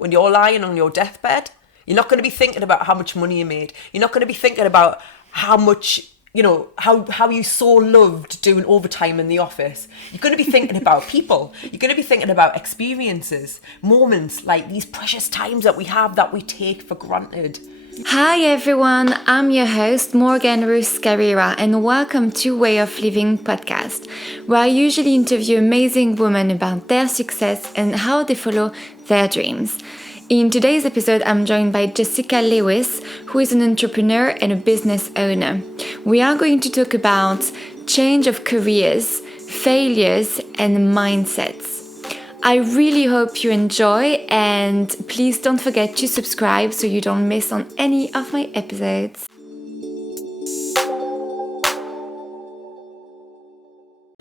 when you're lying on your deathbed, you're not going to be thinking about how much money you made. You're not going to be thinking about how much, how you so loved doing overtime in the office. You're going to be thinking about people. You're going to be thinking about experiences, moments, like these precious times that we have that we take for granted. Hi everyone, I'm your host Morgan Ruiz-Carrera and welcome to Way of Living podcast, where I usually interview amazing women about their success and how they follow their dreams. In today's episode, I'm joined by Jessica Lewis, who is an entrepreneur and a business owner. We are going to talk about change of careers, failures, and mindsets. I really hope you enjoy, and please don't forget to subscribe so you don't miss on any of my episodes.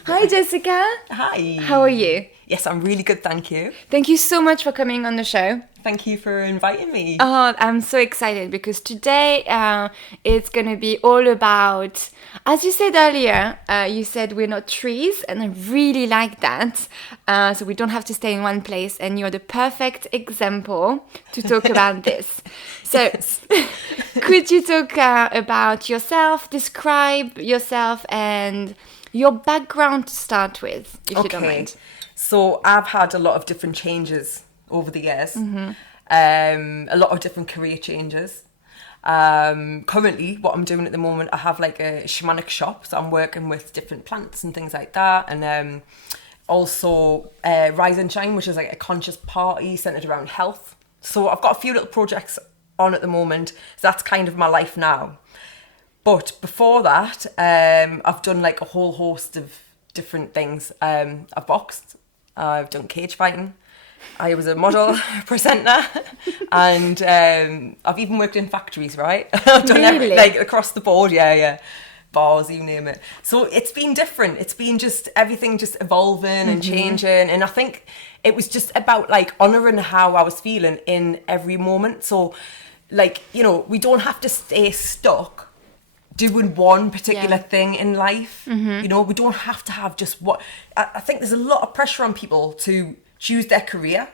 Hi Jessica. Hi. How are you? Yes, I'm really good, thank you. Thank you so much for coming on the show. Thank you for inviting me. Oh, I'm so excited because today it's going to be all about, as you said earlier, you said we're not trees, and I really like that. So we don't have to stay in one place, and you're the perfect example to talk about this. So Yes. Could you talk about yourself, describe yourself and your background to start with, if you don't mind? So I've had a lot of different changes over the years, a lot of different career changes. Currently, what I'm doing at the moment, I have like a shamanic shop, so I'm working with different plants and things like that, and also Rise and Shine, which is like a conscious party centered around health. So I've got a few little projects on at the moment, so that's kind of my life now. But before that, I've done like a whole host of different things. I've boxed, I've done cage fighting, I was a model, presenter, and I've even worked in factories, right? I've done Really? like across the board, yeah. Bars, you name it. So it's been different. It's been just everything just evolving and changing. And I think it was just about like honouring how I was feeling in every moment. So like, we don't have to stay stuck doing one particular thing in life. We don't have to have just what. I think there's a lot of pressure on people to choose their career,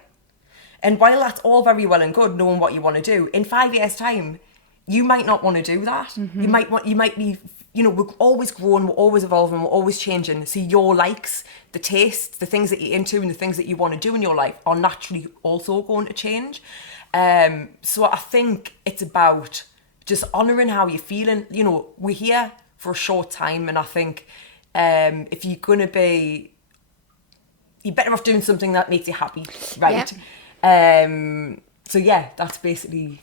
and while that's all very well and good, knowing what you want to do, in 5 years' time, you might not want to do that. You might be, we're always growing, we're always evolving, we're always changing. So your likes, the tastes, the things that you're into, and the things that you want to do in your life are naturally also going to change. So I think it's about just honouring how you're feeling. We're here for a short time, and I think if you're going to be, you're better off doing something that makes you happy, right? Yep. So yeah, that's basically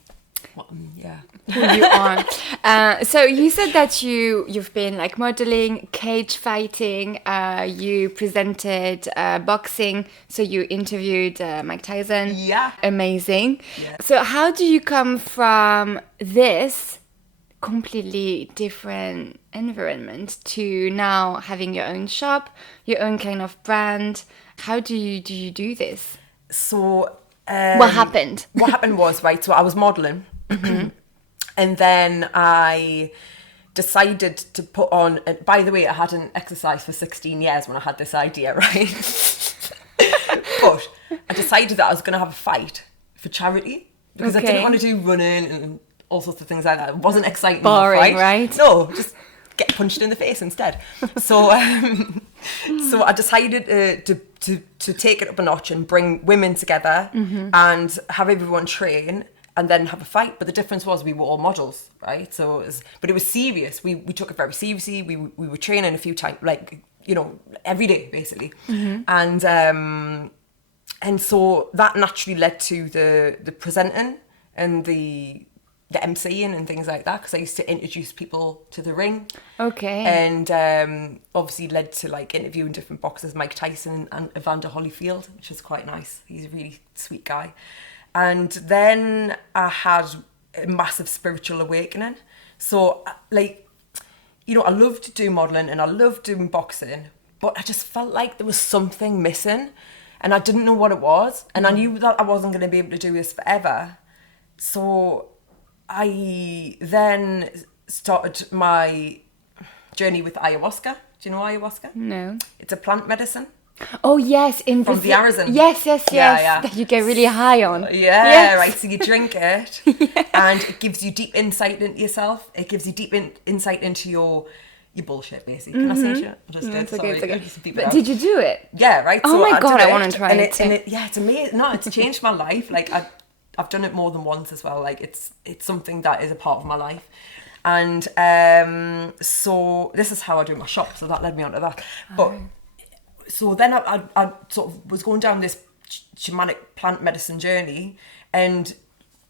what, Who you are. So you said that you've been like modeling, cage fighting, you presented boxing, so you interviewed Mike Tyson. Yeah. Amazing. Yeah. So how do you come from this completely different environment to now having your own shop, your own kind of brand? How do you do this? So What happened? What happened was, right, so I was modelling, and then I decided to put on, by the way, I hadn't exercised for 16 years when I had this idea, right? But I decided that I was going to have a fight for charity, because I didn't want to do running and all sorts of things like that. It wasn't exciting. Boring, enough, right? No, just get punched in the face instead. So so I decided to take it up a notch and bring women together and have everyone train and then have a fight. But the difference was we were all models, right? So it was serious. We took it very seriously. We were training a few times, like, every day basically. And so that naturally led to the presenting and the MCing and things like that, because I used to introduce people to the ring. Okay. And obviously led to like interviewing different boxers, Mike Tyson and Evander Holyfield, which was quite nice. He's a really sweet guy. And then I had a massive spiritual awakening. So like, I loved to do modelling and I loved doing boxing, but I just felt like there was something missing and I didn't know what it was. And I knew that I wasn't going to be able to do this forever. So I then started my journey with ayahuasca. Do you know ayahuasca? No. It's a plant medicine. Oh yes, in from the Arizin. Yes. That you get really high on. Right. So you drink it, and it gives you deep insight into yourself. It gives you deep insight into your bullshit, basically. Can I say shit? I just did. Sorry. Okay. But did you do it? Yeah, right. Oh my God, I want to try it. And it's amazing. No, it's changed my life. Like I've done it more than once as well. Like it's something that is a part of my life. And so this is how I do my shop. So that led me on to that. But so then I sort of was going down this shamanic plant medicine journey, and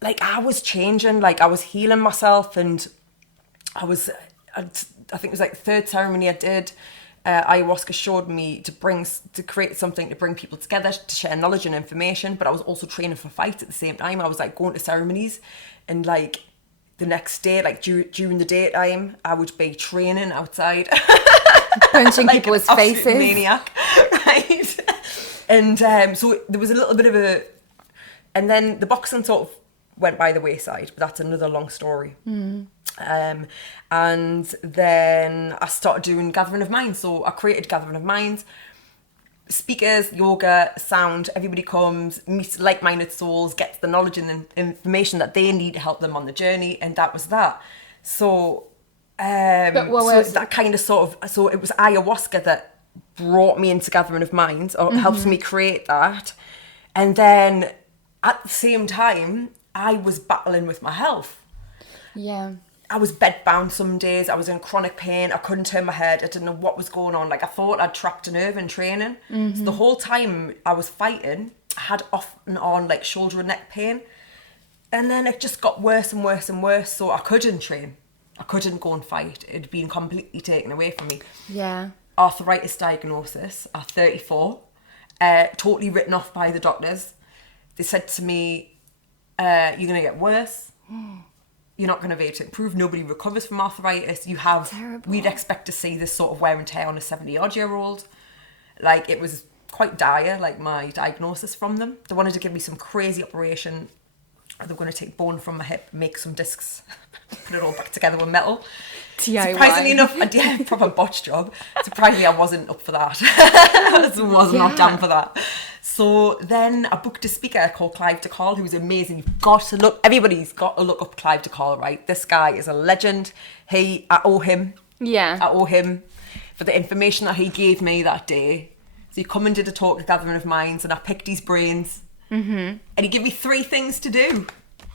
like I was changing, like I was healing myself, and I think it was like the third ceremony I did. Ayahuasca showed me to create something to bring people together, to share knowledge and information. But I was also training for fights at the same time. I was like going to ceremonies, and like the next day, like during the daytime, I would be training outside, punching like people's an faces, maniac, right? And so there was a little bit of and then the boxing sort of went by the wayside, but that's another long story. And then I started doing Gathering of Minds. So I created Gathering of Minds. Speakers, yoga, sound, everybody comes, meets like-minded souls, gets the knowledge and the information that they need to help them on the journey, and that was that. So, that kind of so it was ayahuasca that brought me into Gathering of Minds, or helped me create that. And then at the same time, I was battling with my health. Yeah. I was bedbound some days. I was in chronic pain. I couldn't turn my head. I didn't know what was going on. Like I thought I'd trapped a nerve in training. So the whole time I was fighting, I had off and on like shoulder and neck pain. And then it just got worse and worse and worse. So I couldn't train. I couldn't go and fight. It had been completely taken away from me. Yeah. Arthritis diagnosis at 34. Totally written off by the doctors. They said to me, you're going to get worse. You're not going to be able to improve. Nobody recovers from arthritis. We'd expect to see this sort of wear and tear on a 70-odd-year-old. Like, it was quite dire, like, my diagnosis from them. They wanted to give me some crazy operation. They were going to take bone from my hip, make some discs, put it all back together with metal. DIY. Surprisingly enough, I did a proper botch job. Surprisingly, I wasn't up for that. I was not down for that. So then I booked a speaker called Clive de Call, who's amazing. Everybody's got to look up Clive de Call, right? This guy is a legend. I owe him for the information that he gave me that day. So he come and did a talk at Gathering of Minds, and I picked his brains. And he gave me 3 things to do,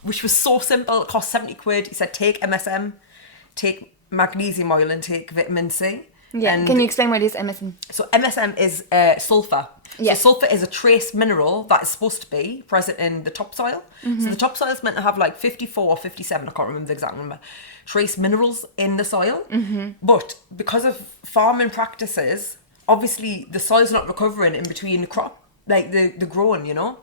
which was so simple. It cost 70 quid. He said, take MSM, take magnesium oil, and take vitamin C. Yeah. And can you explain what is MSM? So MSM is sulfur. Yeah. So sulfur is a trace mineral that is supposed to be present in the topsoil. So the topsoil is meant to have like 54 or 57, I can't remember the exact number, trace minerals in the soil. But because of farming practices, obviously the soil's not recovering in between the crop, like the growing, you know?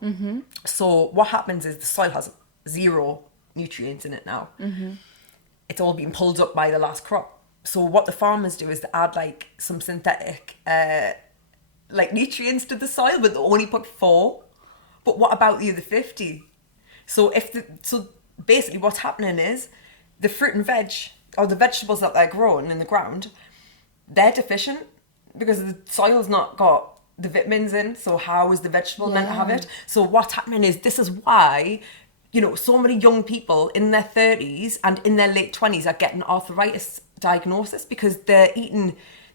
So what happens is the soil has 0 nutrients in it now. It's all being pulled up by the last crop. So what the farmers do is they add like some synthetic like nutrients to the soil, but they only put 4. But what about the other 50? So basically what's happening is the fruit and veg, or the vegetables that they're growing in the ground, they're deficient because the soil's not got the vitamins in. So how is the vegetable meant to have it? So what's happening is, this is why, you know, so many young people in their 30s and in their late 20s are getting arthritis diagnosis, because they're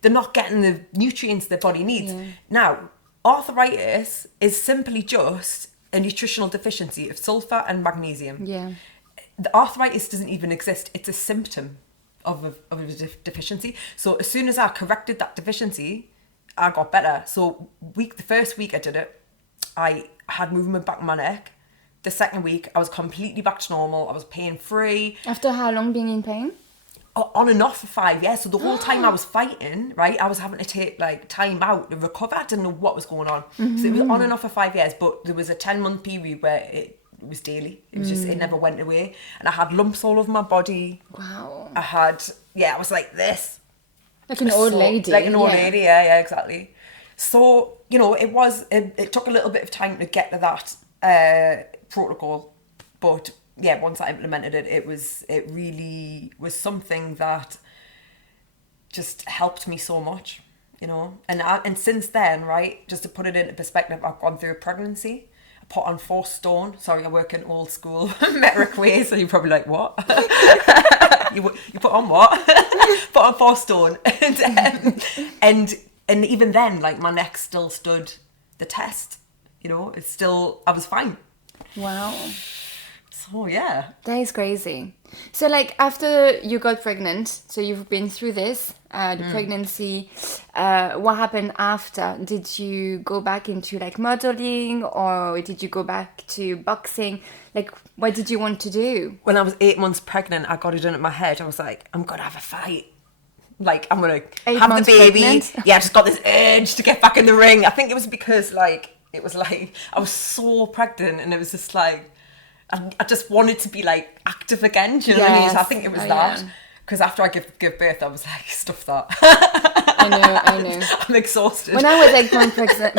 not getting the nutrients their body needs. Now, arthritis is simply just a nutritional deficiency of sulfur and magnesium. The arthritis doesn't even exist. It's a symptom of a deficiency. So as soon as I corrected that deficiency, I got better. So the first week I did it, I had movement back in my neck. The second week, I was completely back to normal. I was pain-free. After how long being in pain? On and off for 5 years. So the whole time I was fighting, right, I was having to take like time out to recover. I didn't know what was going on. So it was on and off for 5 years, but there was a 10-month period where it was daily. It was just, it never went away. And I had lumps all over my body. Wow. I was like this. Like an old lady. Like an old lady, yeah, exactly. So, you know, it took a little bit of time to get to that protocol, but yeah, once I implemented it, it really was something that just helped me so much. you know. And since then, right, just to put it into perspective, I've gone through a pregnancy. I put on 4 stone. Sorry, I work in old school metric way, so you're probably like, what? you put on what? Put on 4 stone. And even then, like, my neck still stood the test. You know, I was fine. Wow. So, yeah. That is crazy. So, like, after you got pregnant, so you've been through this, the pregnancy, what happened after? Did you go back into, like, modeling, or did you go back to boxing? Like, what did you want to do? When I was 8 months pregnant, I got it in my head. I was like, I'm going to have a fight. Like, I'm going to have the baby. Pregnant? Yeah, I just got this urge to get back in the ring. I think it was because, like, I was so pregnant, and it was just like, I just wanted to be, like, active again. Do you know what I mean? So I think it was that. Because after I give birth, I was like, stuff that. I know. I'm exhausted. When I was, like, going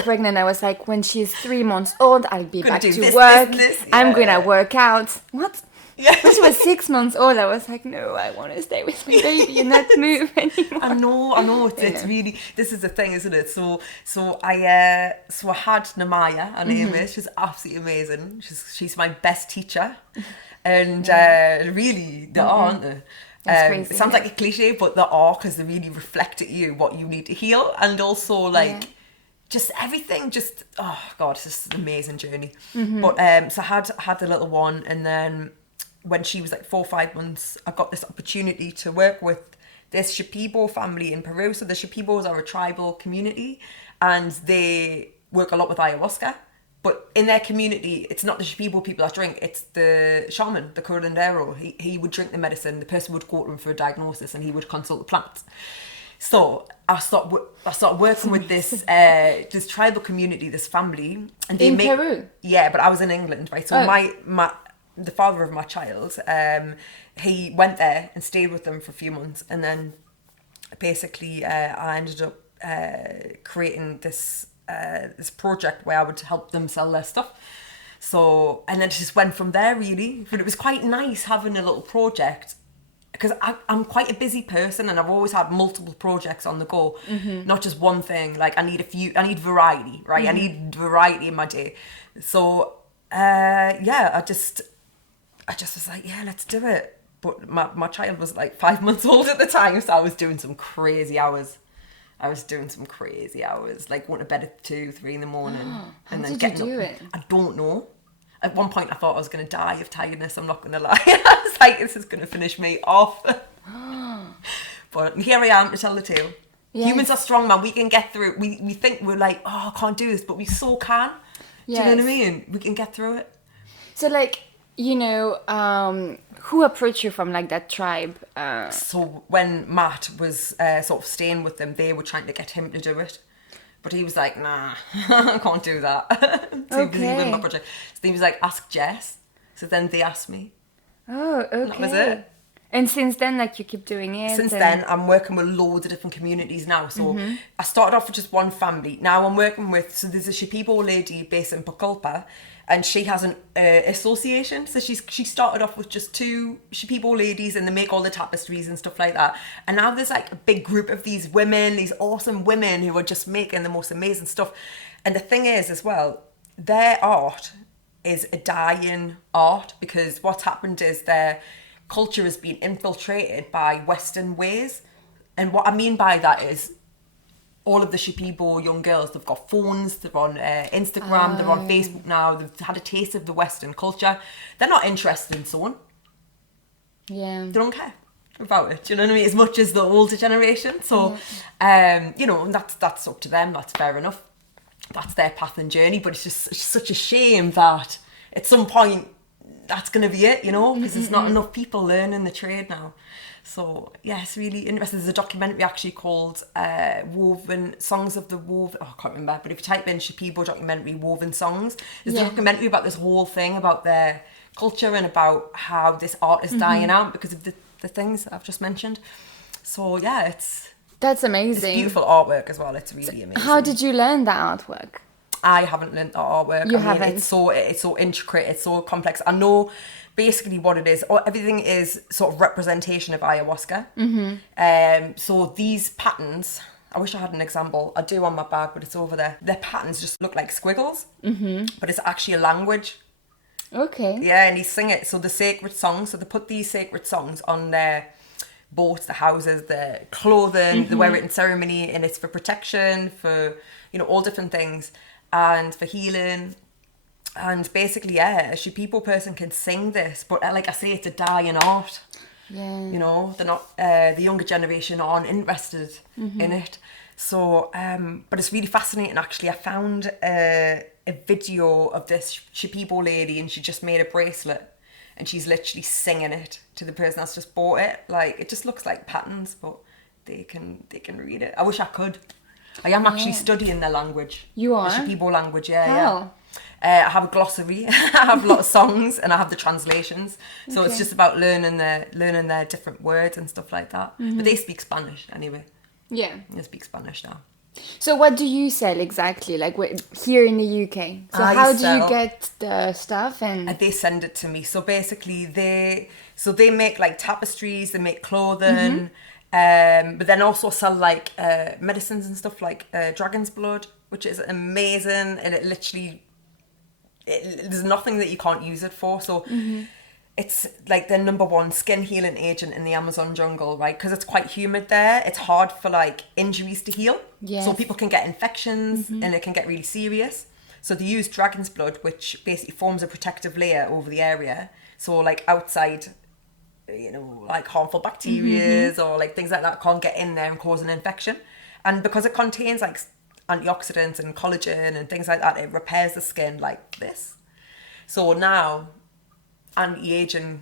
pregnant, I was like, when she's 3 months old, I'll be back to work. This. Yeah. I'm going to work out. What? Yeah. When she was 6 months old, I was like, no, I want to stay with my baby and not move anymore. I know. It's really, this is the thing, isn't it? So I had Namaya, her name is. She's absolutely amazing. She's my best teacher. And really, they are, aren't they? That's crazy. Sounds like a cliche, but they are, because they really reflect at you what you need to heal. And also, like, just everything, oh God, it's just an amazing journey. But so I had the little one, and then when she was like 4 or 5 months, I got this opportunity to work with this Shipibo family in Peru. So the Shipibos are a tribal community, and they work a lot with ayahuasca. But in their community, it's not the Shipibo people that drink, it's the shaman, the curandero. He would drink the medicine, the person would go to him for a diagnosis, and he would consult the plants. So I started working with this tribal community, this family. And they Peru? Yeah, but I was in England, right? So the father of my child, he went there and stayed with them for a few months, and then basically I ended up creating this project where I would help them sell their stuff. So, and then it just went from there, really. But it was quite nice having a little project, because I'm quite a busy person, and I've always had multiple projects on the go, not just one thing. Like, I need variety, right? I need variety in my day. So I just was like, yeah, let's do it. But my child was like 5 months old at the time, so I was doing some crazy hours. Like going to bed at 2, 3 in the morning. How did you do it? I don't know. At one point I thought I was going to die of tiredness, I'm not going to lie. I was like, this is going to finish me off. But here I am to tell the tale. Yes. Humans are strong, man. We can get through it. We think we're like, oh, I can't do this, but we so can. Yes. Do you know what I mean? We can get through it. So, like, you know, who approached you from, like, that tribe? So when Matt was sort of staying with them, they were trying to get him to do it. But he was like, nah, I can't do that. Too busy with my project. So he was like, ask Jess. So then they asked me. Oh, okay. And that was it. And since then, like, you keep doing it? Since then, I'm working with loads of different communities now. So I started off with just one family. Now I'm working with, so there's a Shipibo lady based in Pucallpa, and she has an association. So she started off with just 2 Shipibo ladies, and they make all the tapestries and stuff like that. And now there's like a big group of these women, these awesome women who are just making the most amazing stuff. And the thing is as well, their art is a dying art, because what's happened is their culture has been infiltrated by Western ways. And what I mean by that is all of the Shipibo young girls, they've got phones, they're on Instagram, they're on Facebook now, they've had a taste of the Western culture. They're not interested in sewing. Yeah. They don't care about it, do you know what I mean? As much as the older generation. So, you know, that's up to them, that's fair enough. That's their path and journey, but it's such a shame that at some point that's going to be it, you know, because there's not enough people learning the trade now. So, yeah, it's really interesting. There's a documentary actually called Woven Songs of the Woven... Oh, I can't remember. But if you type in Shipibo documentary, Woven Songs, there's a documentary about this whole thing, about their culture and about how this art is dying out because of the things that I've just mentioned. So, yeah, that's amazing. It's beautiful artwork as well. It's really amazing. How did you learn that artwork? I haven't learned that artwork. You haven't? It's so intricate. It's so complex. I know basically what it is. Everything is sort of representation of ayahuasca. So these patterns, I wish I had an example. I do on my bag, but it's over there. Their patterns just look like squiggles, but it's actually a language. Okay. Yeah, and he sing it. So the sacred songs, so they put these sacred songs on their boats, the houses, the clothing, they wear it in ceremony, and it's for protection, for, you know, all different things, and for healing. And basically, yeah, a Shipibo person can sing this, but like I say, it's a dying art. Yeah. You know, they're not, the younger generation aren't interested in it. So, but it's really fascinating, actually. I found a video of this Shipibo lady, and she just made a bracelet, and she's literally singing it to the person that's just bought it. Like, it just looks like patterns, but they can read it. I wish I could. I am actually studying their language. You are? The Shipibo language, yeah. How? I have a glossary. I have a lot of songs, and I have the translations. So it's just about learning their different words and stuff like that. But they speak Spanish anyway. Yeah. They speak Spanish now. So what do you sell exactly, like here in the UK? So how do you get the stuff? And they send it to me. So basically they make like tapestries, they make clothing, but then also sell like medicines and stuff like dragon's blood, which is amazing, and it literally there's nothing that you can't use it for. So it's like the number one skin healing agent in the Amazon jungle, right? Because it's quite humid there. It's hard for like injuries to heal. Yes. So people can get infections and it can get really serious. So they use dragon's blood, which basically forms a protective layer over the area. So like outside, you know, like harmful bacteria or like things like that can't get in there and cause an infection. And because it contains like antioxidants and collagen and things like that, it repairs the skin like this. So now anti-aging,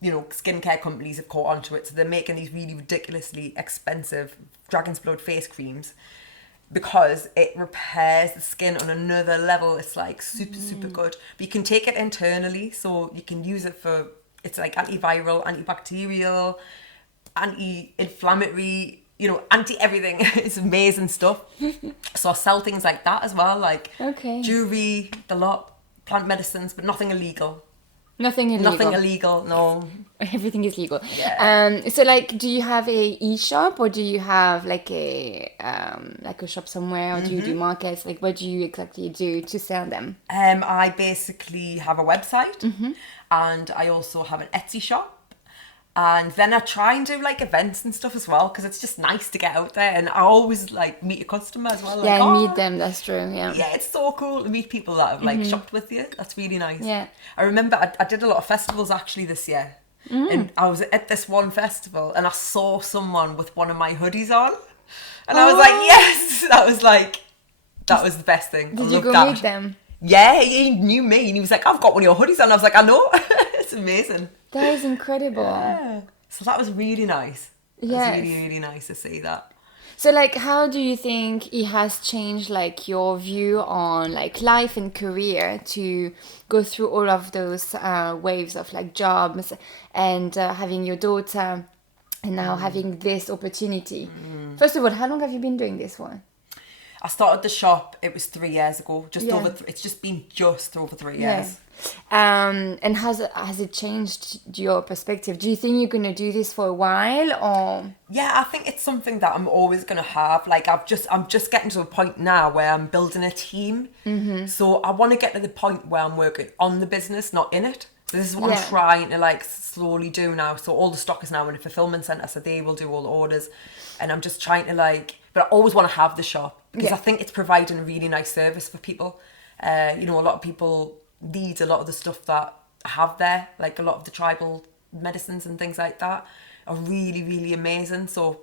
you know, skincare companies have caught onto it, so they're making these really ridiculously expensive dragon's blood face creams because it repairs the skin on another level. It's like super good. But you can take it internally, so you can use it for, it's like antiviral, antibacterial, anti-inflammatory, you know, anti-everything. It's amazing stuff. So I sell things like that as well, like jewelry, the lot, plant medicines, but nothing illegal. Nothing illegal, no. Everything is legal. Yeah. So like, do you have a e-shop, or do you have like a shop somewhere, or do you do markets? Like, what do you exactly do to sell them? I basically have a website, and I also have an Etsy shop. And then I try and do like events and stuff as well, because it's just nice to get out there. And I always like meet a customer as well. Yeah, like, meet them. That's true. Yeah. Yeah, it's so cool to meet people that have like shopped with you. That's really nice. Yeah. I remember I did a lot of festivals actually this year. And I was at this one festival and I saw someone with one of my hoodies on. And I was like, yes! That was the best thing. Did you go meet them? Yeah, he knew me and he was like, I've got one of your hoodies on. I was like, I know. It's amazing. That is incredible. Yeah. So that was really nice. Yeah. It was really, really nice to see that. So like, how do you think it has changed like your view on like life and career to go through all of those waves of like jobs and having your daughter and now having this opportunity? First of all, how long have you been doing this for? I started the shop, it was 3 years ago, it's just been just over 3 years. And has it changed your perspective? Do you think you're going to do this for a while, or? Yeah, I think it's something that I'm always going to have. Like I'm just getting to a point now where I'm building a team. So I want to get to the point where I'm working on the business, not in it. So this is what I'm trying to like slowly do now. So all the stock is now in a fulfillment centre, so they will do all the orders. And I'm just trying to like, but I always want to have the shop because I think it's providing a really nice service for people. You know, a lot of people need a lot of the stuff that I have there, like a lot of the tribal medicines and things like that are really, really amazing. So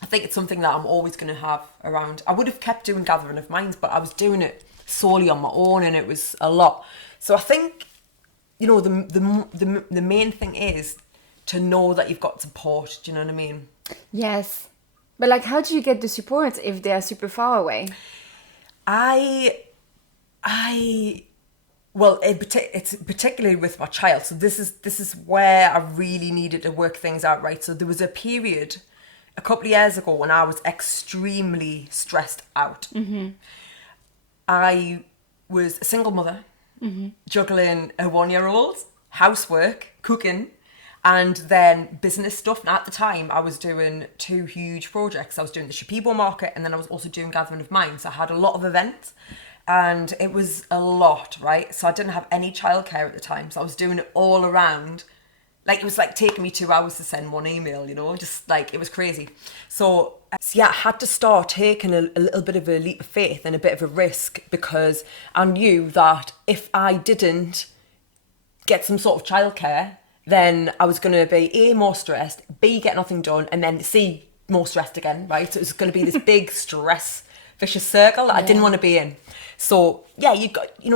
I think it's something that I'm always going to have around. I would have kept doing gathering of minds, but I was doing it solely on my own and it was a lot. So I think, you know, the main thing is to know that you've got support. Do you know what I mean? Yes. But like, how do you get the support if they're super far away? Well, it's particularly with my child. So this is where I really needed to work things out, right? So there was a period a couple of years ago when I was extremely stressed out. I was a single mother, juggling a 1-year-old, housework, cooking, and then business stuff. And at the time, I was doing 2 huge projects. I was doing the Shipibo market, and then I was also doing Gathering of Minds. So I had a lot of events, and it was a lot, right? So I didn't have any childcare at the time. So I was doing it all around. Like, it was like taking me 2 hours to send one email, you know, just like, it was crazy. So yeah, I had to start taking a little bit of a leap of faith and a bit of a risk, because I knew that if I didn't get some sort of childcare, then I was going to be A, more stressed, B, get nothing done, and then C, more stressed again, right? So it was going to be this big stress vicious circle that I didn't want to be in. So yeah,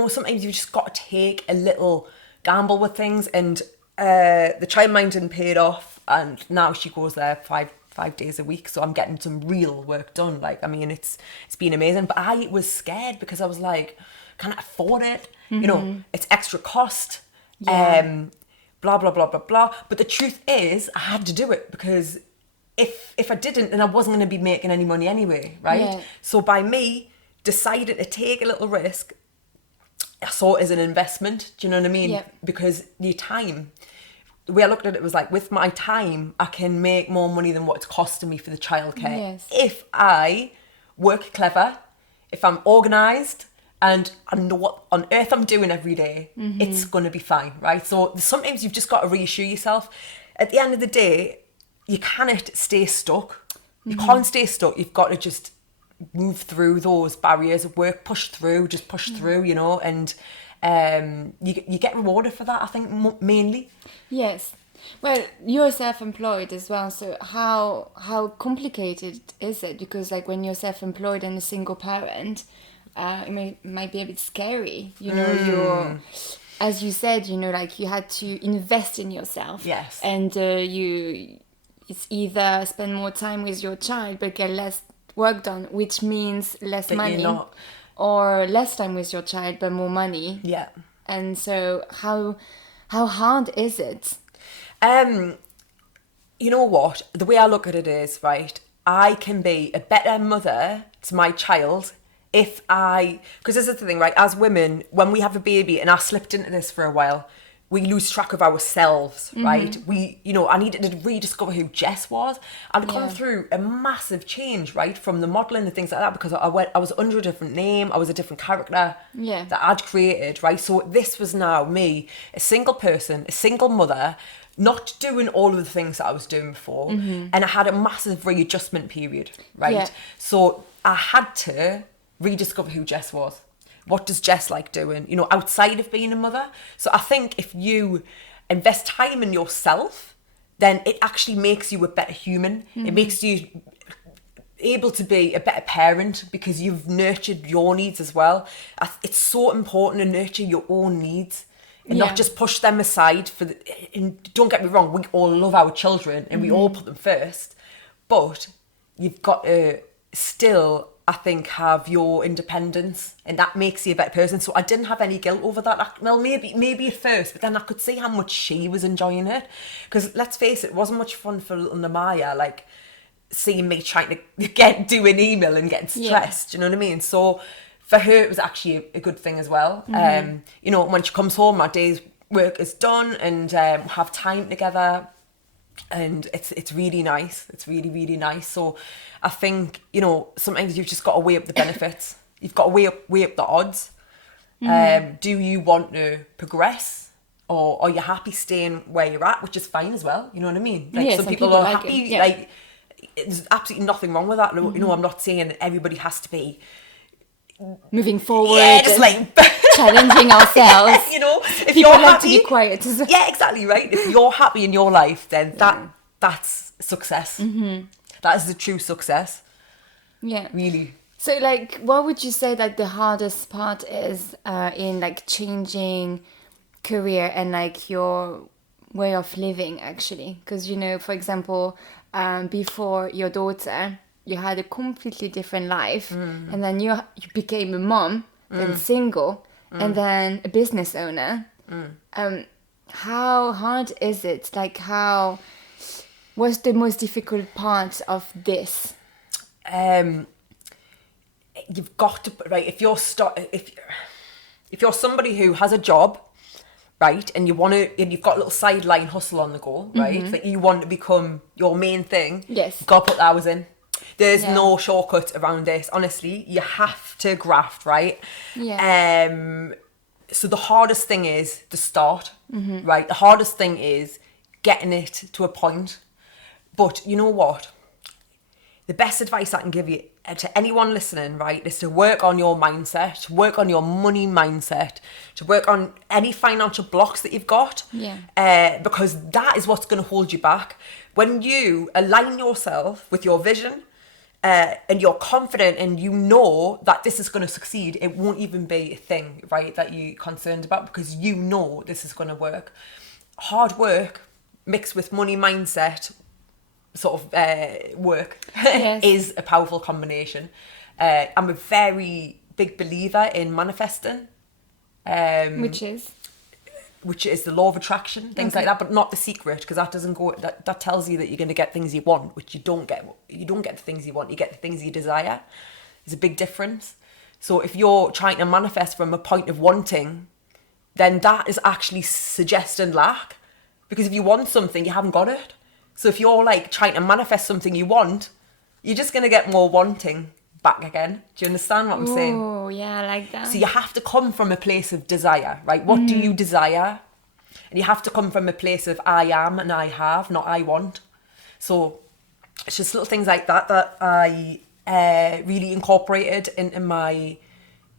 sometimes you just got to take a little gamble with things, and the childminding paid off, and now she goes there five days a week, so I'm getting some real work done. Like, I mean, it's been amazing, but I was scared because I was like, can I afford it? You know, it's extra cost. Blah blah blah blah blah. But the truth is, I had to do it, because if I didn't, then I wasn't going to be making any money anyway, right? Yeah. So by me deciding to take a little risk, I saw it as an investment. Do you know what I mean? Yeah. Because your time, the way I looked at it was like, with my time, I can make more money than what it's costing me for the childcare. Yes. If I work clever, if I'm organised, and I know what on earth I'm doing every day, it's going to be fine, right? So sometimes you've just got to reassure yourself. At the end of the day, you cannot stay stuck. You can't stay stuck. You've got to just move through those barriers of work, push through, you know, and you get rewarded for that, I think, mainly. Yes. Well, you're self-employed as well, so how complicated is it? Because like when you're self-employed and a single parent, it might be a bit scary, you know. You're, as you said, you know, like you had to invest in yourself. Yes. And it's either spend more time with your child but get less work done, which means less But money, you're not. or less time with your child but more money. Yeah. And so how hard is it? You know what? The way I look at it is, right, I can be a better mother to my child because this is the thing, right, as women, when we have a baby, and I slipped into this for a while, we lose track of ourselves, right? I needed to rediscover who Jess was. I'd gone through a massive change, right, from the modelling and things like that, because I was under a different name, I was a different character that I'd created, right? So this was now me, a single person, a single mother, not doing all of the things that I was doing before, and I had a massive readjustment period, right? Yeah. So I had to rediscover who Jess was. What does Jess like doing, you know, outside of being a mother? So I think if you invest time in yourself, then it actually makes you a better human. It makes you able to be a better parent, because you've nurtured your needs as well. It's so important to nurture your own needs and not just push them aside and don't get me wrong, we all love our children and we all put them first, but you've got to still, I think, have your independence, and that makes you a better person. So I didn't have any guilt over that. Well, maybe at first, but then I could see how much she was enjoying it, because let's face it wasn't much fun for little Namaya, like seeing me trying to do an email and getting stressed. You know what I mean? So for her, it was actually a good thing as well. You know, when she comes home, my day's work is done, and have time together, and it's really nice. It's really, really nice. So I think, you know, sometimes you've just got to weigh up the benefits. You've got to weigh up the odds. Do you want to progress, or are you happy staying where you're at, which is fine as well? You know what I mean? Like, some people are like happy. it. Like, there's absolutely nothing wrong with that. You know, I'm not saying everybody has to be moving forward. Yeah, just like challenging ourselves. Yeah, you know, if people you're like happy, to be quiet. Yeah, exactly, right. If you're happy in your life, then that's success. That is the true success. Yeah, really. So, like, what would you say like the hardest part is in like changing career and like your way of living, actually? Because, you know, for example, before your daughter, you had a completely different life, and then you became a mom, then single, and then a business owner. How hard is it? Like, what's the most difficult part of this? You've got to, right, if you're somebody who has a job right? And you've got a little sideline hustle on the go, right? That you want to become your main thing. Yes. You've got to put the hours in. There's no shortcut around this. Honestly, you have to graft, right? Yeah. So the hardest thing is the start, right? The hardest thing is getting it to a point. But you know what? The best advice I can give you to anyone listening, right, is to work on your mindset, to work on your money mindset, to work on any financial blocks that you've got. Because that is what's going to hold you back. When you align yourself with your vision, and you're confident and you know that this is going to succeed, it won't even be a thing, right, that you're concerned about, because you know this is going to work. Hard work mixed with money mindset sort of work is a powerful combination. I'm a very big believer in manifesting. Which is the law of attraction, things like that, but not The Secret, because that doesn't go. That tells you that you're going to get things you want, which you don't get. You don't get the things you want. You get the things you desire. There's a big difference. So if you're trying to manifest from a point of wanting, then that is actually suggesting lack, because if you want something, you haven't got it. So if you're like trying to manifest something you want, you're just going to get more wanting back again. Do you understand what I'm saying? Oh, yeah, I like that. So you have to come from a place of desire, right? What do you desire? And you have to come from a place of I am and I have, not I want. So it's just little things like that that I really incorporated into my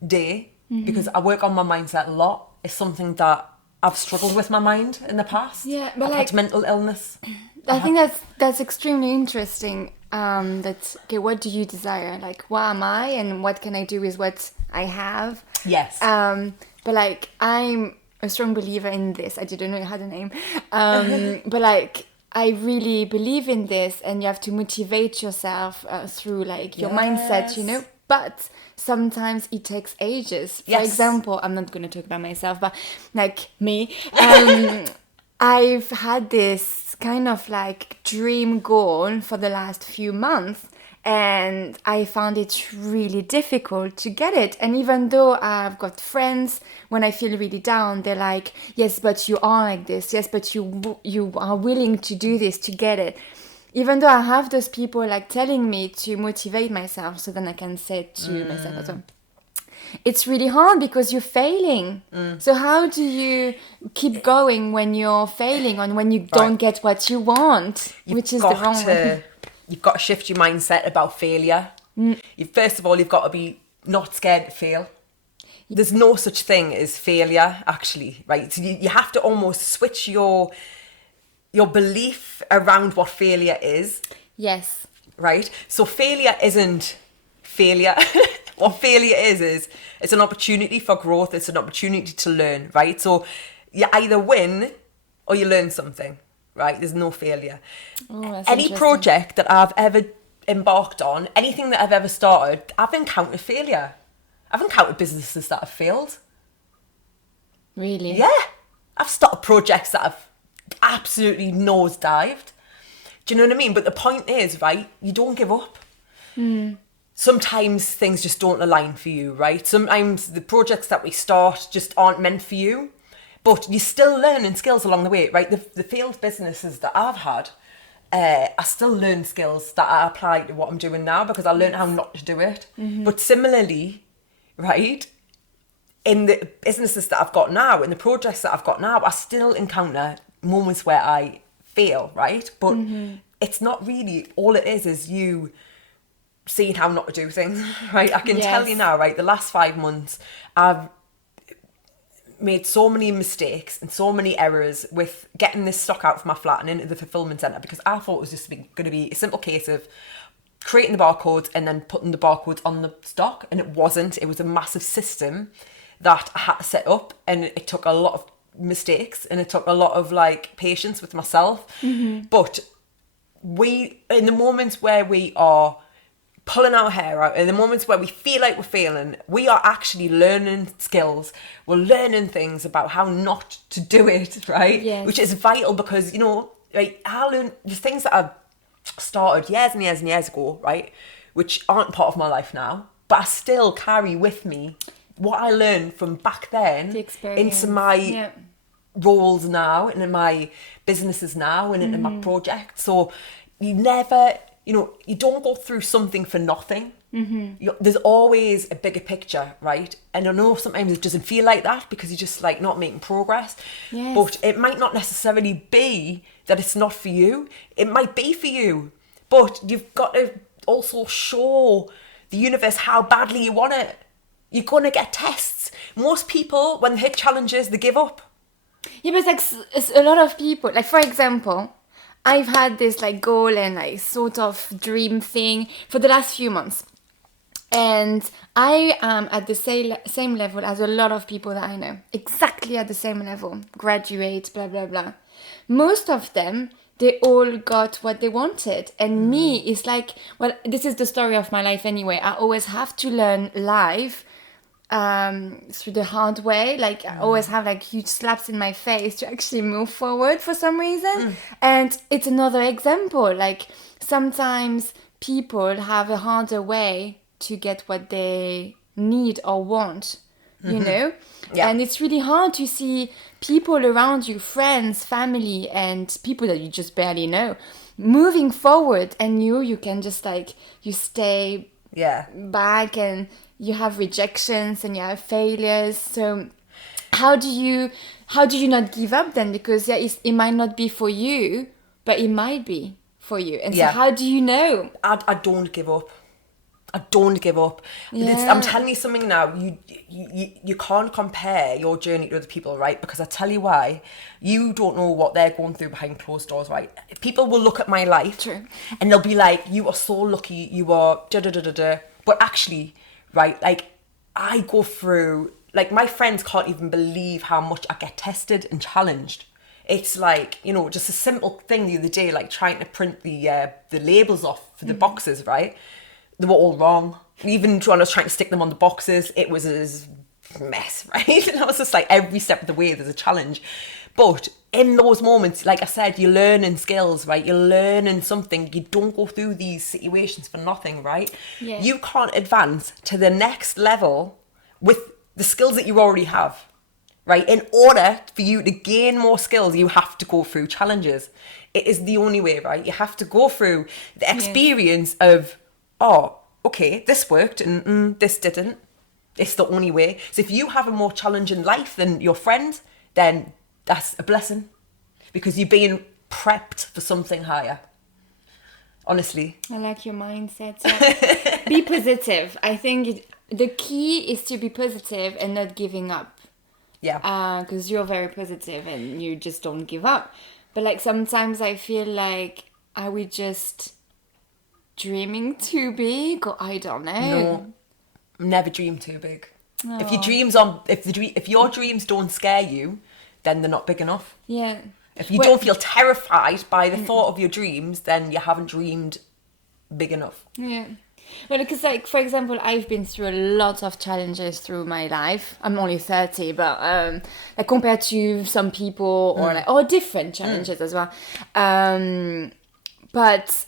day, because I work on my mindset a lot. It's something that I've struggled with my mind in the past. Yeah, but I've like had mental illness. I think that's extremely interesting. That's okay. What do you desire? Like, what am I, and what can I do with what I have? Yes. But like, I'm a strong believer in this. I didn't know it had a name. But like, I really believe in this, and you have to motivate yourself through like your mindset, you know. But sometimes it takes ages. For example, I'm not going to talk about myself, but like me, I've had this kind of like dream goal for the last few months, and I found it really difficult to get it. And even though I've got friends, when I feel really down, they're like, yes, but you are like this. Yes, but you are willing to do this to get it. Even though I have those people like telling me to motivate myself, so then I can say to myself as well, it's really hard because you're failing. So how do you keep going when you're failing and when you don't get what you want, which is the wrong way? You've got to shift your mindset about failure. First of all, you've got to be not scared to fail. There's no such thing as failure, actually, right? So you have to almost switch your belief around what failure is. Yes. Right? So failure isn't failure. What failure is it's an opportunity for growth. It's an opportunity to learn, right? So you either win or you learn something, right? There's no failure. Oh, any project that I've ever embarked on, anything that I've ever started, I've encountered failure. I've encountered businesses that have failed. Really? Yeah. I've started projects that have absolutely nosedived. Do you know what I mean? But the point is, right, you don't give up. Sometimes things just don't align for you, right? Sometimes the projects that we start just aren't meant for you, but you're still learning skills along the way, right? The failed businesses that I've had, I still learn skills that I apply to what I'm doing now, because I learned how not to do it. But similarly, right, in the businesses that I've got now, in the projects that I've got now, I still encounter moments where I fail, right? But it's not really, all it is you seeing how not to do things, right? I can tell you now, right, the last 5 months, I've made so many mistakes and so many errors with getting this stock out of my flat and into the fulfillment centre, because I thought it was just going to be a simple case of creating the barcodes and then putting the barcodes on the stock, and it wasn't. It was a massive system that I had to set up, and it took a lot of mistakes and it took a lot of like patience with myself. But in the moments where we are pulling our hair out, in the moments where we feel like we're failing, we are actually learning skills. We're learning things about how not to do it, right? Yes. Which is vital, because, you know, like, I learned the things that I've started years and years and years ago, right, which aren't part of my life now, but I still carry with me what I learned from back then The experience. into my roles now and in my businesses now and in my projects. So you never, you don't go through something for nothing. There's always a bigger picture, right? And I know sometimes it doesn't feel like that because you're just like not making progress. Yes. But it might not necessarily be that it's not for you. It might be for you. But you've got to also show the universe how badly you want it. You're going to get tests. Most people, when they hit challenges, they give up. Yeah, but it's like it's a lot of people. Like, for example, I've had this like goal and like sort of dream thing for the last few months. And I am at the same level as a lot of people that I know. Exactly at the same level. Graduate, blah, blah, blah. Most of them, they all got what they wanted. And me, it's like, well, this is the story of my life anyway. I always have to learn life through the hard way. Like, I always have like huge slaps in my face to actually move forward for some reason. And it's another example. Like, sometimes people have a harder way to get what they need or want, you know? Yeah. And it's really hard to see people around you, friends, family, and people that you just barely know, moving forward, and you can just like, you stay back and you have rejections and you have failures. So how do you not give up then? Because it might not be for you, but it might be for you. And so how do you know? I don't give up. I don't give up. Yeah. I'm telling you something now. You can't compare your journey to other people, right? Because I tell you why. You don't know what they're going through behind closed doors, right? People will look at my life, and they'll be like, "You are so lucky. You are da da da da da." But actually, right? Like, I go through. Like, my friends can't even believe how much I get tested and challenged. It's like, just a simple thing the other day, like trying to print the labels off for the boxes, right? They were all wrong. Even when I was trying to stick them on the boxes, it was a mess, right? And I was just like, every step of the way, there's a challenge. But in those moments, like I said, you're learning skills, right? You're learning something. You don't go through these situations for nothing, right? Yeah. You can't advance to the next level with the skills that you already have, right? In order for you to gain more skills, you have to go through challenges. It is the only way, right? You have to go through the experience of, oh, okay, this worked and this didn't. It's the only way. So if you have a more challenging life than your friends, then that's a blessing because you're being prepped for something higher. Honestly. I like your mindset. Yeah. Be positive. I think the key is to be positive and not giving up. Yeah. Because you're very positive and you just don't give up. But like sometimes I feel like I would just dreaming too big, or I don't know. No, never dream too big. Oh. If your dreams don't scare you, then they're not big enough. Yeah. If you don't feel terrified by the thought of your dreams, then you haven't dreamed big enough. Yeah. Well, because like, for example, I've been through a lot of challenges through my life. I'm only 30, but like compared to some people or different challenges as well. But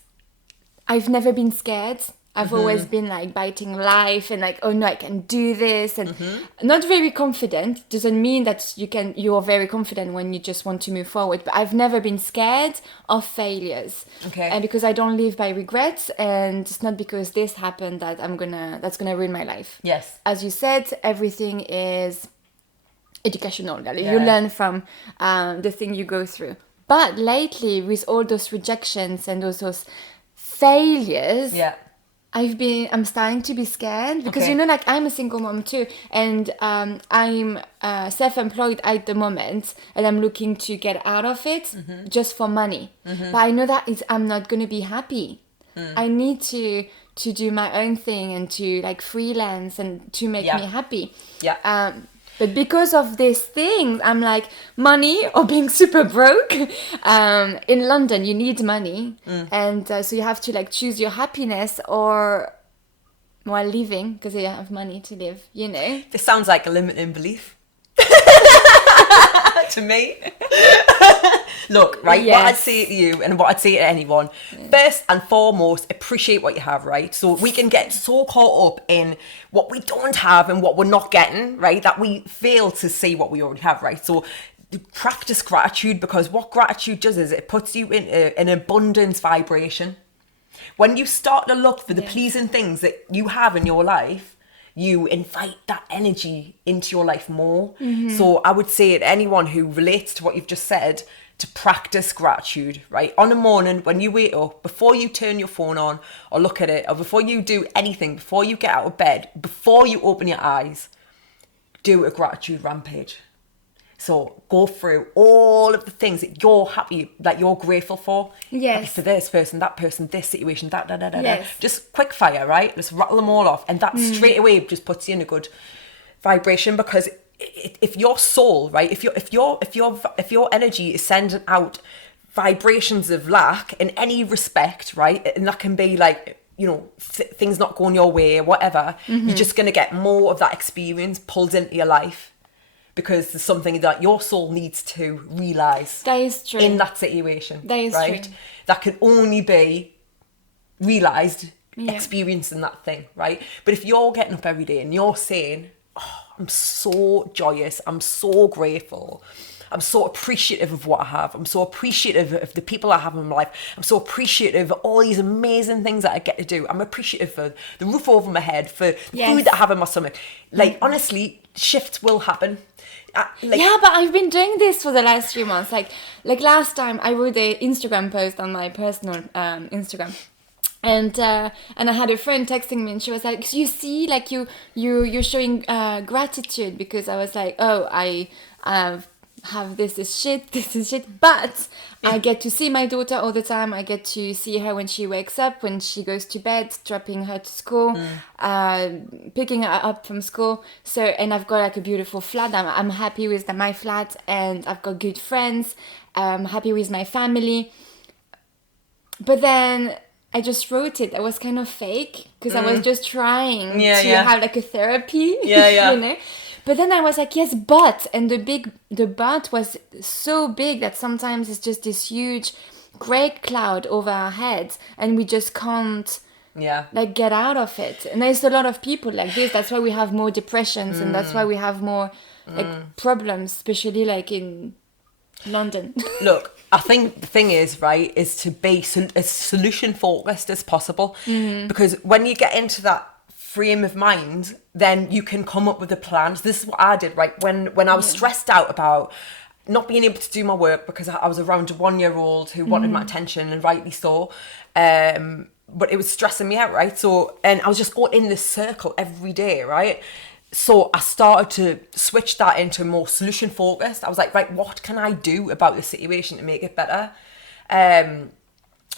I've never been scared. I've always been like biting life and like, oh no, I can do this, and not very confident. Doesn't mean that you are very confident when you just want to move forward. But I've never been scared of failures. Okay. And because I don't live by regrets, and it's not because this happened that that's gonna ruin my life. Yes. As you said, everything is educational. You learn from the thing you go through. But lately, with all those rejections and those failures, I'm starting to be scared because like I'm a single mom too, and I'm self-employed at the moment, and I'm looking to get out of it just for money. But I know that I'm not going to be happy. I need to do my own thing and to like freelance and to make me happy. But because of these things, I'm like, money or being super broke. In London, you need money. And so you have to like choose your happiness or while living because you have money to live, This sounds like a limiting belief. To me. Look, right, what I'd say to you and what I'd say to anyone, first and foremost, appreciate what you have, right? So we can get so caught up in what we don't have and what we're not getting, right, that we fail to see what we already have, right? So practice gratitude, because what gratitude does is it puts you in an abundance vibration. When you start to look for the pleasing things that you have in your life, you invite that energy into your life more. So I would say to anyone who relates to what you've just said, to practice gratitude, right? On a morning when you wake up, before you turn your phone on or look at it, or before you do anything, before you get out of bed, before you open your eyes, do a gratitude rampage. So go through all of the things that you're happy, that you're grateful for. Yes. Happy for this person, that person, this situation, that. Yes. Just quick fire, right? Just rattle them all off. And that straight away just puts you in a good vibration, because if your soul, right, if your energy is sending out vibrations of lack in any respect, right, and that can be like, you know, things not going your way or whatever, you're just going to get more of that experience pulled into your life, because there's something that your soul needs to realise. That is true. In that situation. That is right? true. That can only be realised experiencing that thing, right? But if you're getting up every day and you're saying, oh, I'm so joyous, I'm so grateful, I'm so appreciative of what I have, I'm so appreciative of the people I have in my life, I'm so appreciative of all these amazing things that I get to do, I'm appreciative for the roof over my head, for the food that I have in my stomach. Like, honestly, shifts will happen. Yeah, but I've been doing this for the last 3 months. Like last time I wrote an Instagram post on my personal Instagram. And I had a friend texting me, and she was like, "You see, like you're showing gratitude," because I was like, "Oh, I have this is shit," but I get to see my daughter all the time. I get to see her when she wakes up, when she goes to bed, dropping her to school, picking her up from school. So, and I've got like a beautiful flat. I'm happy with my flat, and I've got good friends. I'm happy with my family. But then I just wrote it. I was kind of fake, because I was just trying to have like a therapy, you know. But then I was like, yes, but, and the but was so big that sometimes it's just this huge grey cloud over our heads, and we just can't like get out of it. And there's a lot of people like this. That's why we have more depressions, and that's why we have more like problems, especially like in London. Look, I think the thing is, right, is to be as solution focused as possible, because when you get into that frame of mind, then you can come up with a plan. So this is what I did, right? When I was stressed out about not being able to do my work, because I was around a 1-year-old who wanted my attention, and rightly so, but it was stressing me out, right? So, and I was just going in this circle every day, right? So I started to switch that into more solution focused. I was like, right, what can I do about the situation to make it better?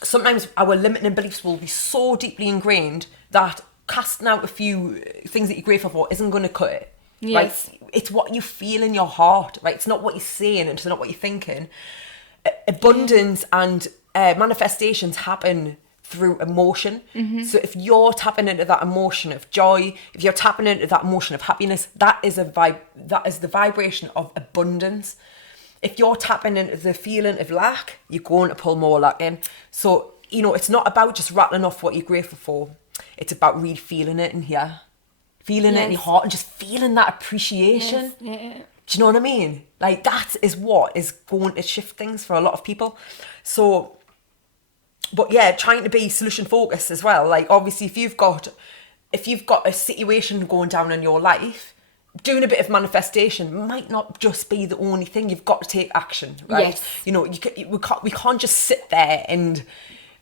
Sometimes our limiting beliefs will be so deeply ingrained that casting out a few things that you're grateful for isn't going to cut it. Yes. Right? It's what you feel in your heart, right? It's not what you're saying, it's not what you're thinking. Abundance and manifestations happen through emotion. So if you're tapping into that emotion of joy, if you're tapping into that emotion of happiness, that is the vibration of abundance. If you're tapping into the feeling of lack, you're going to pull more lack in. So, you know, it's not about just rattling off what you're grateful for. It's about really feeling it in here, feeling it in your heart, and just feeling that appreciation. Do you know what I mean? Like, that is what is going to shift things for a lot of people. So, but yeah, trying to be solution focused as well. Like, obviously, if you've got a situation going down in your life, doing a bit of manifestation might not just be the only thing. You've got to take action, right? Yes. You know, we can't just sit there and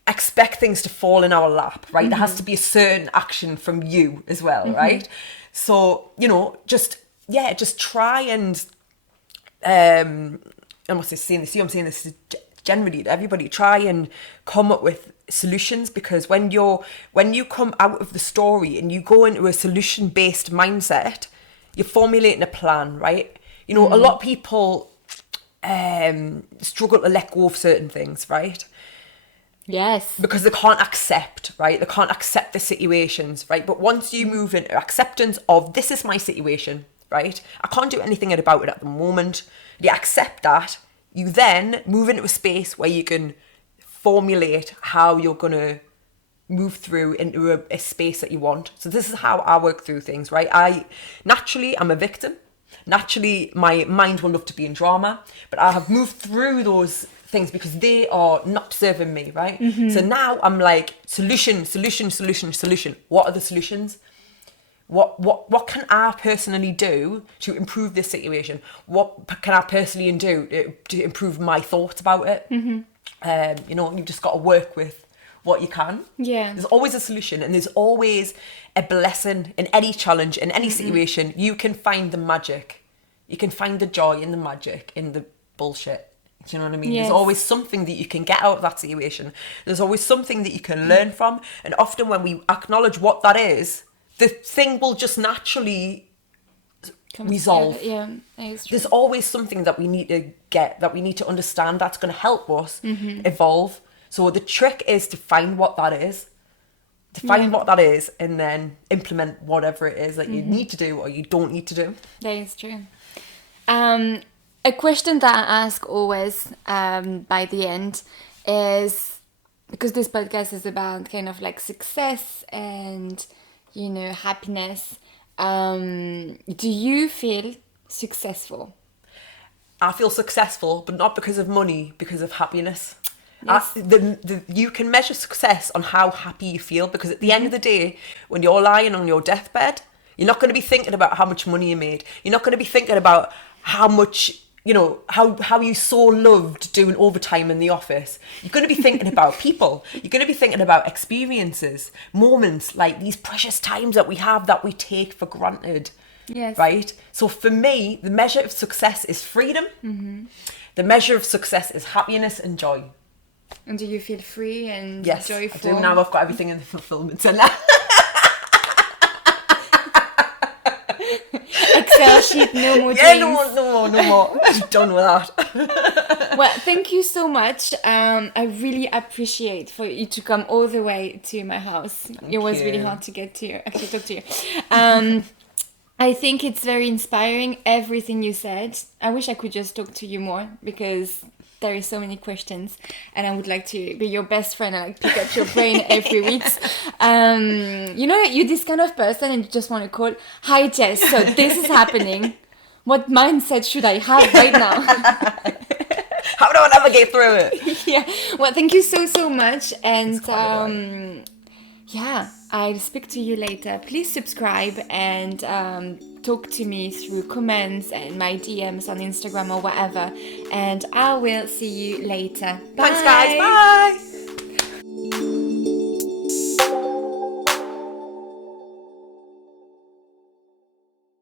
expect things to fall in our lap, right? There has to be a certain action from you as well, right? So, you know, just try and I'm not saying this to you, I'm saying this generally to everybody. Try and come up with solutions, because when you come out of the story and you go into a solution based mindset, you're formulating a plan, right? You know, a lot of people struggle to let go of certain things, right? Yes. Because they can't accept, right? They can't accept the situations, right? But once you move into acceptance of, this is my situation, right? I can't do anything about it at the moment. You accept that. You then move into a space where you can formulate how you're going to move through into a space that you want. So this is how I work through things, right? I'm a victim. Naturally, my mind will love to be in drama, but I have moved through those things because they are not serving me, right? So now I'm like, solution. What are the solutions? What can I personally do to improve this situation? What can I personally do to improve my thoughts about it? You've just got to work with what you can. Yeah. There's always a solution, and there's always a blessing in any challenge, in any situation. You can find the magic. You can find the joy in the magic, in the bullshit. Do you know what I mean? Yes. There's always something that you can get out of that situation. There's always something that you can learn from. And often when we acknowledge what that is, the thing will just naturally resolve. Yeah, that is true. There's always something that we need to get, that we need to understand, that's going to help us evolve. So the trick is to find what that is. And then implement whatever it is that you need to do or you don't need to do. That is true. A question that I ask always by the end is, because this podcast is about kind of like success and, happiness. Do you feel successful? I feel successful, but not because of money, because of happiness. Yes. You can measure success on how happy you feel, because at the end of the day, when you're lying on your deathbed, you're not going to be thinking about how much money you made. You're not going to be thinking about how much, how you so loved doing overtime in the office. You're going to be thinking about people. You're going to be thinking about experiences, moments, like these precious times that we have that we take for granted. Yes. Right? So for me, the measure of success is freedom. The measure of success is happiness and joy. And do you feel free and Yes, joyful? I do. Now I've got everything in the fulfillment center. Excel sheet, no more Yeah, dreams. no more. Done with that. Well, thank you so much. I really appreciate for you to come all the way to my house. It was really hard to get to actually talk to you. I think it's very inspiring, everything you said. I wish I could just talk to you more, because there is so many questions and I would like to be your best friend and like pick up your brain every week. You're this kind of person and you just want to call, hi Jess, so this is happening. What mindset should I have right now? How do I navigate through it? Yeah. Well, thank you so much. And I'll speak to you later. Please subscribe and talk to me through comments and my DMs on Instagram or whatever. And I will see you later. Bye. Thanks, guys. Bye.